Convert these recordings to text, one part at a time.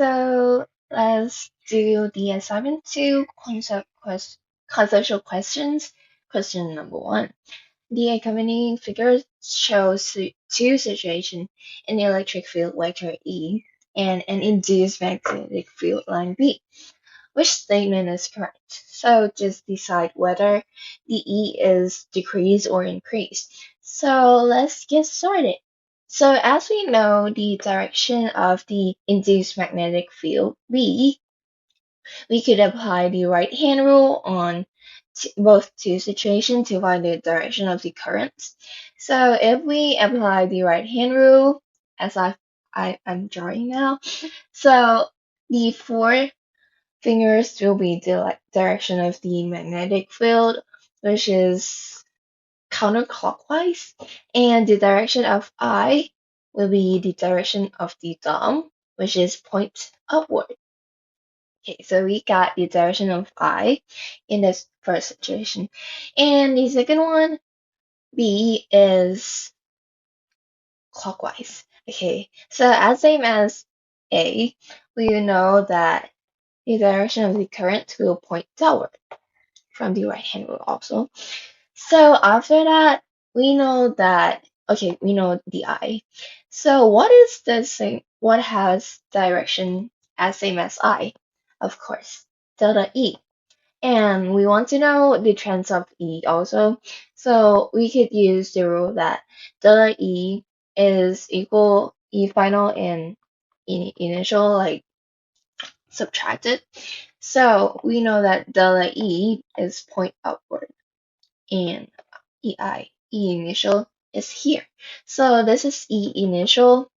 So let's do the assignment two conceptual questions. Question number one. The accompanying figure shows two situations, an electric field vector E and an induced magnetic field line B. Which statement is correct? So just decide whether the E is decreased or increased. So let's get started. So as we know the direction of the induced magnetic field B, we could apply the right hand rule on both two situations to find the direction of the currents. So if we apply the right hand rule, as I'm drawing now, so the four fingers will be the direction of the magnetic field, which is counterclockwise, and the direction of I will be the direction of the thumb, which is point upward. Okay, so we got the direction of I in this first situation. And the second one, B, is clockwise. Okay, so as same as A, we know that the direction of the current will point downward from the right hand rule also. So after that, we know that, okay, we know the I. So what is the same, what has direction as same as I? Of course, delta E. And we want to know the trends of E also. So we could use the rule that delta E is equal E final and initial, like subtracted. So we know that delta E is point upward and E initial is here. So this is E initial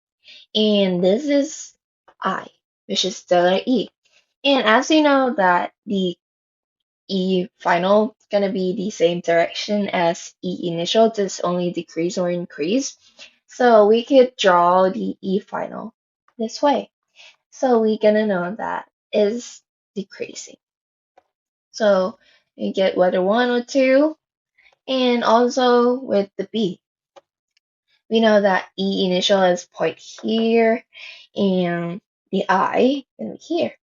and this is I, which is delta E. And as we know that the E final is gonna be the same direction as E initial, just only decrease or increase. So we could draw the E final this way. So we're gonna know that is decreasing. So you get whether 1 or 2, and also with the B. We know that E initial is point here, and the I is here.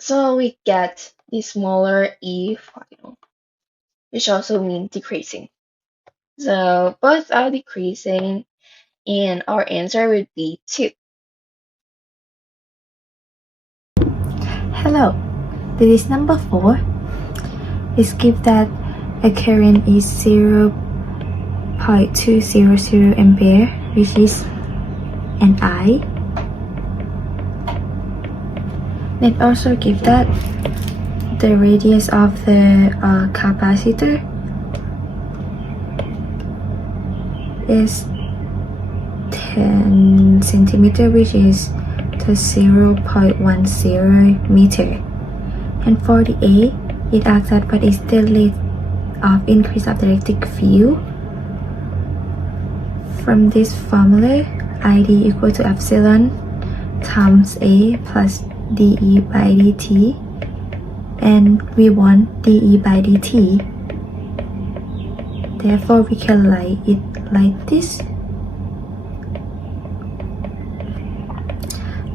So we get the smaller E final, which also means decreasing. So both are decreasing, and our answer would be 2. Hello, this is number 4. It's given that a current is 0.200 ampere, which is an I. It also gives that the radius of the capacitor is 10 centimeter, which is the 0.10 meter. And for the A, it asks that what is the rate of increase of the electric field. From this formula, ID equal to epsilon times A plus dE by dt, and we want dE by dt. Therefore, we can write it like this.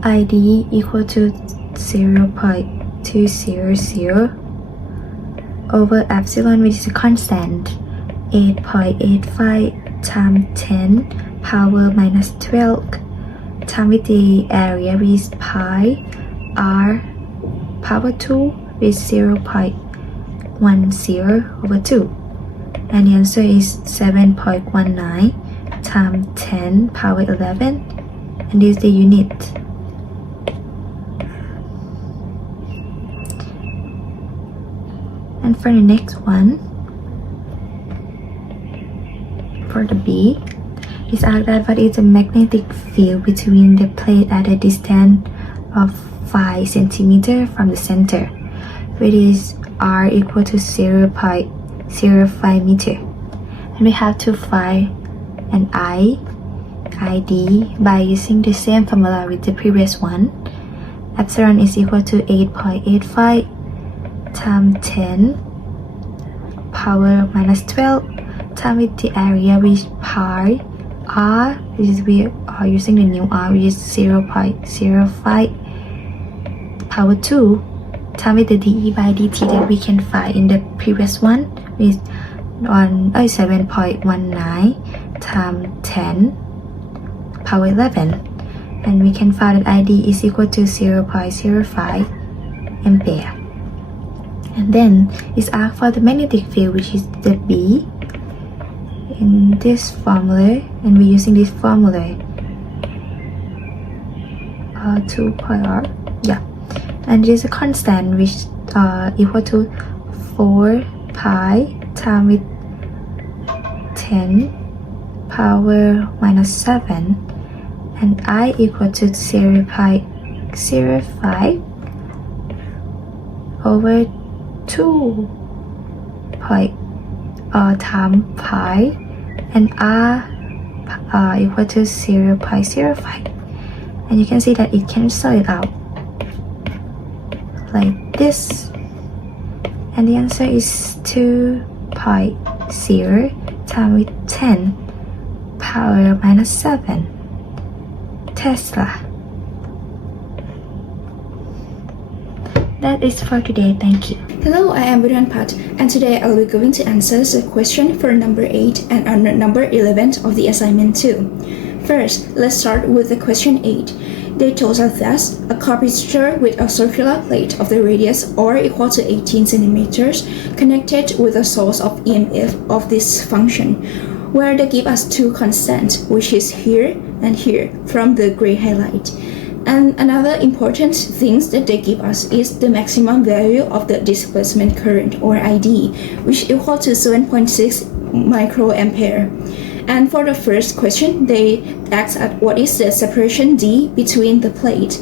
ID equal to 0.200 over epsilon, which is a constant, 8.85 times 10 power minus 12 times with the area is pi r power 2 with 0.10 over 2. And the answer is 7.19 times 10 power 11, and this is the unit. And for the next one, for the B, is asked that what is the magnetic field between the plate at a distance of 5 centimeters from the center, which is R equal to 0.05 meter. And we have to find an ID by using the same formula with the previous one. Epsilon is equal to 8.85 times 10 power minus 12 times with the area, which pi R, which is we are using the new R, which is 0.05 power 2 times with the dE by dt that we can find in the previous one, which is 7.19 times 10 power 11, and we can find that ID is equal to 0.05 ampere. And then it's asked for the magnetic field, which is the B, in this formula, and we're using this formula 2.r, yeah, and it is a constant which equal to 4 pi times with 10 power minus 7, and I equal to 0.05 over 2 times pi, and R equal to 0.05, and you can see that it cancels it out like this, and the answer is 2.0 times with 10 power minus 7 Tesla. That is for today. Thank you. Hello, I am Wirunpat, and today I'll be going to answer the question for number 8 and number 11 of the assignment 2. First, let's start with the question 8. They told us that a capacitor with a circular plate of the radius r equal to 18 centimeters connected with a source of EMF of this function, where they give us two constants, which is here and here from the gray highlight. And another important thing that they give us is the maximum value of the displacement current, or ID, which equal to 7.6 microampere. And for the first question, they ask at what is the separation D between the plate.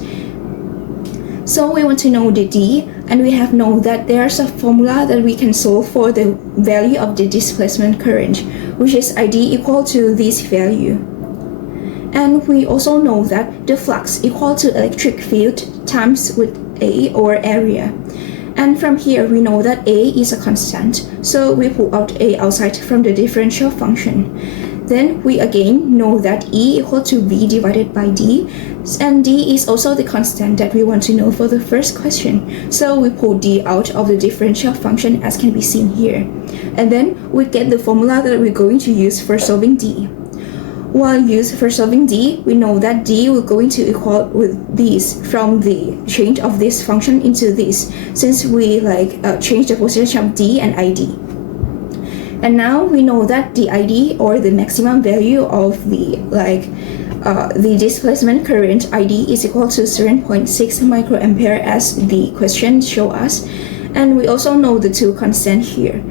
So we want to know the D, and we have known that there's a formula that we can solve for the value of the displacement current, which is ID equal to this value. And we also know that the flux equal to electric field times with A, or area. And from here we know that A is a constant, so we pull out A outside from the differential function. Then we again know that E equal to V divided by D, and D is also the constant that we want to know for the first question. So we pull D out of the differential function, as can be seen here. And then we get the formula that we're going to use for solving D. While used for solving D, we know that D will going to equal with this from the change of this function into this, since we change the position of D and ID. And now we know that the ID, or the maximum value of the displacement current ID, is equal to 7.6 microampere, as the question show us. And we also know the two constants here.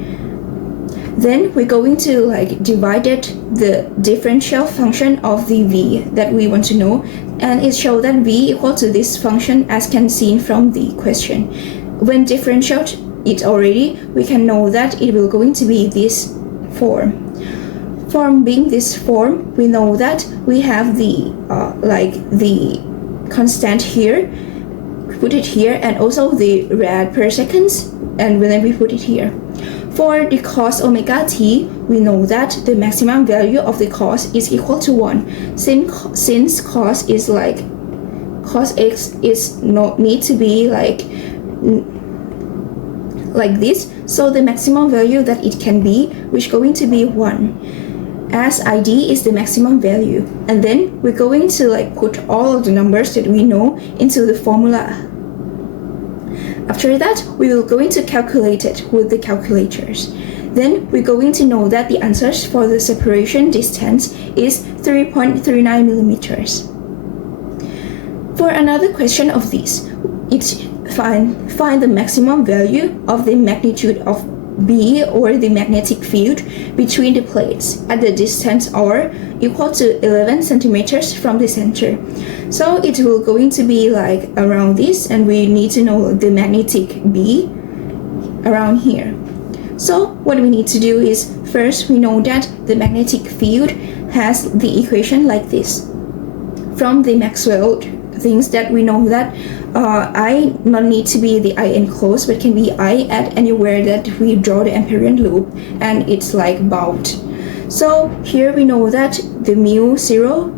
Then we're going to divide the differential function of the V that we want to know, and it shows that V equal to this function, as can seen from the question. When differentiate it already, we can know that it will going to be this form. From being this form, we know that we have the constant here, put it here, and also the rad per seconds, and then we put it here. For the cos omega t, we know that the maximum value of the cos is equal to 1, since cos is cos x is not need to be like this, so the maximum value that it can be, which going to be 1, as ID is the maximum value. And then we're going to put all of the numbers that we know into the formula. After that, we will going to calculate it with the calculators. Then we're going to know that the answers for the separation distance is 3.39 millimeters. For another question of this, it's find the maximum value of the magnitude of B, or the magnetic field, between the plates at the distance r equal to 11 centimeters from the center. So it will going to be around this, and we need to know the magnetic B around here. So what we need to do is, first we know that the magnetic field has the equation like this. From the Maxwell things that we know that I not need to be the I enclosed, but can be I at anywhere that we draw the Amperian loop, and it's bound. So here we know that the mu 0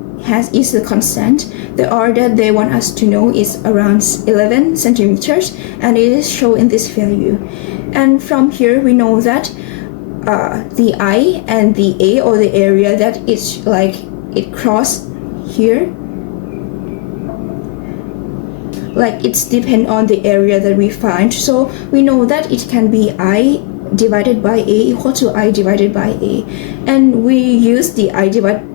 is the constant. The R that they want us to know is around 11 centimeters, and it is shown in this value. And from here we know that the I and the A, or the area that it's like it cross here, like it's depend on the area that we find. So we know that it can be I divided by A equal to I divided by A, and we use the I divided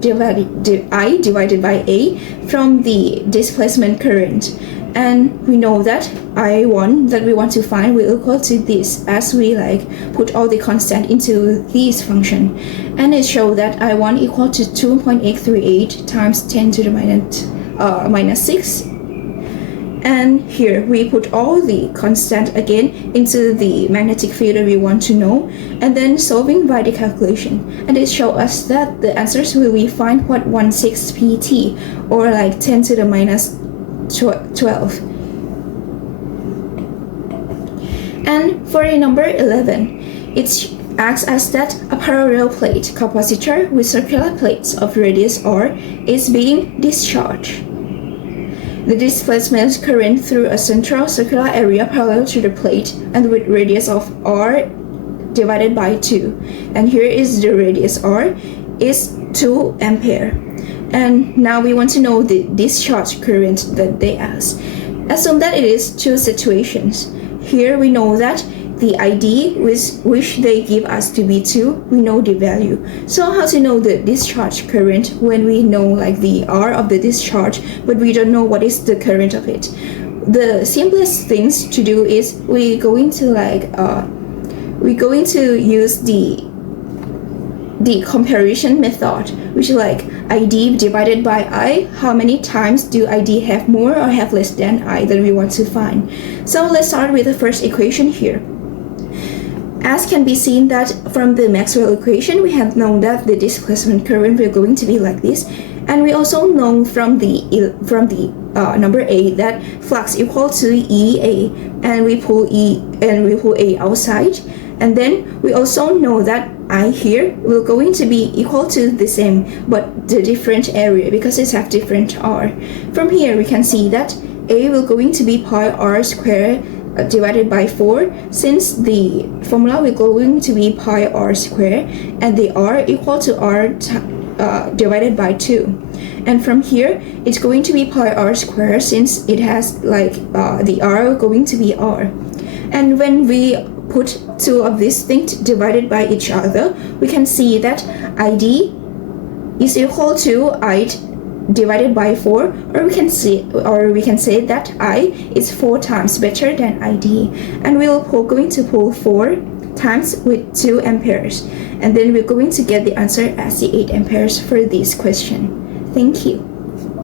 by A from the displacement current, and we know that I1 that we want to find will equal to this as we like put all the constant into this function, and it shows that I1 equal to 2.838 times 10 to the minus 6. And here we put all the constant again into the magnetic field that we want to know, and then solving by the calculation, and it shows us that the answers will be 5.16 pt, or like 10 to the minus 12. And for the number 11, it acts as that a parallel plate capacitor with circular plates of radius r is being discharged. The displacement current through a central circular area parallel to the plate and with radius of r divided by 2. And here is the radius r is 2 ampere. And now we want to know the discharge current that they ask. Assume that it is two situations. Here we know that the ID which they give us to be 2, we know the value. So how to know the discharge current when we know like the R of the discharge, but we don't know what is the current of it? The simplest things to do is we're going to use the comparison method, which is like ID divided by I. How many times do ID have more or have less than I that we want to find? So let's start with the first equation here. As can be seen that from the Maxwell equation, we have known that the displacement current will going to be like this, and we also know from the number A that flux equal to EA, and we pull A outside, and then we also know that I here will going to be equal to the same but the different area because it have different R. From here we can see that A will going to be pi r squared divided by 4, since the formula will going to be pi r squared and the r equal to r divided by 2. And from here it's going to be pi r squared since it has like the r going to be r. And when we put two of these things divided by each other, we can see that ID is equal to I divided by 4, or we can say that I is 4 times better than ID, and we're going to pull 4 times with 2 amperes, and then we're going to get the answer as the 8 amperes for this question. Thank you.